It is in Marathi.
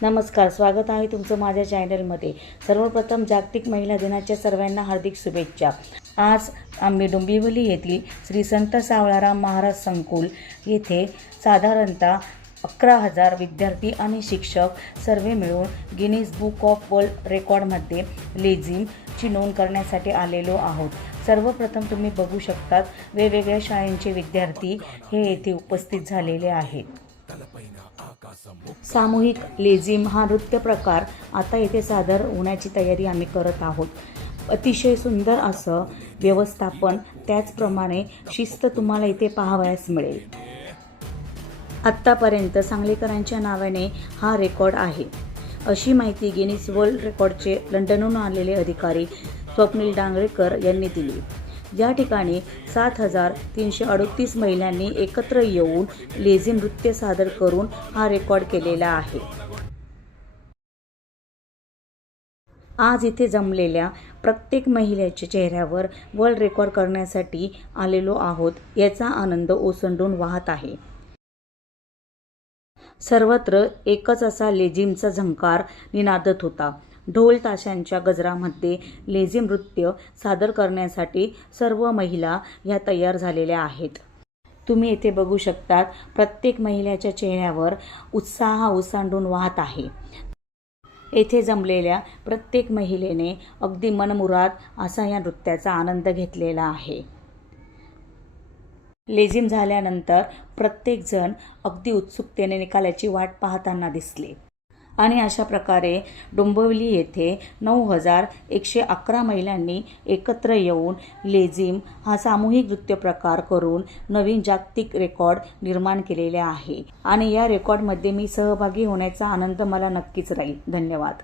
नमस्कार, स्वागत आहे तुमचं माझ्या चॅनलमध्ये। सर्वप्रथम जागतिक महिला दिनाच्या सर्वांना हार्दिक शुभेच्छा। आज आम्ही डोंबिवली येथील श्री संत सावळाराम महाराज संकुल येथे साधारणतः 11,000 विद्यार्थी आणि शिक्षक सर्व मिळून गिनीज बुक ऑफ वर्ल्ड रेकॉर्डमध्ये लेझिमची नोंद करण्यासाठी आलेलो आहोत। सर्वप्रथम तुम्ही बघू शकतात वेगवेगळ्या शाळांचे विद्यार्थी हे येथे उपस्थित झालेले आहेत। सामूहिक लेझिम हा नृत्य प्रकार आता येथे सादर होण्याची तयारी आम्ही करत आहोत। अतिशय सुंदर असं व्यवस्थापन, त्याचप्रमाणे शिस्त तुम्हाला इथे पाहावयास मिळेल। आत्तापर्यंत सांगलीकरांच्या नावाने हा रेकॉर्ड आहे अशी माहिती गिनीज वर्ल्ड रेकॉर्डचे लंडनहून आलेले अधिकारी स्वप्नील डांगरेकर यांनी दिली। या ठिकाणी 7,338 महिलांनी एकत्र येऊन लेझिम नृत्य सादर करून हा रेकॉर्ड केलेला आहे। आज इथे जमलेल्या प्रत्येक महिलेच्या चेहऱ्यावर वर्ल्ड रेकॉर्ड करण्यासाठी आलेलो आहोत याचा आनंद ओसंडून वाहत आहे। सर्वत्र एकच असा लेझिमचा झंकार निनादत होता। ढोल ताशांच्या गजरामध्ये लेझिम नृत्य सादर करण्यासाठी सर्व महिला ह्या तयार झालेल्या आहेत। तुम्ही इथे बघू शकतात प्रत्येक महिलेच्या चेहऱ्यावर उत्साह ओसंडून वाहत आहे। येथे जमलेल्या प्रत्येक महिलेने अगदी मनमुराद असा या नृत्याचा आनंद घेतलेला आहे। लेझिम झाल्यानंतर प्रत्येक जण अगदी उत्सुकतेने निकालाची वाट पाहताना दिसले आणि अशा प्रकारे डोंबिवली येथे 9,111 महिलांनी एकत्र येऊन लेझिम हा सामूहिक नृत्य प्रकार करून नवीन जागतिक रेकॉर्ड निर्माण केलेले आहे आणि या रेकॉर्डमध्ये मी सहभागी होण्याचा आनंद मला नक्कीच राहील। धन्यवाद।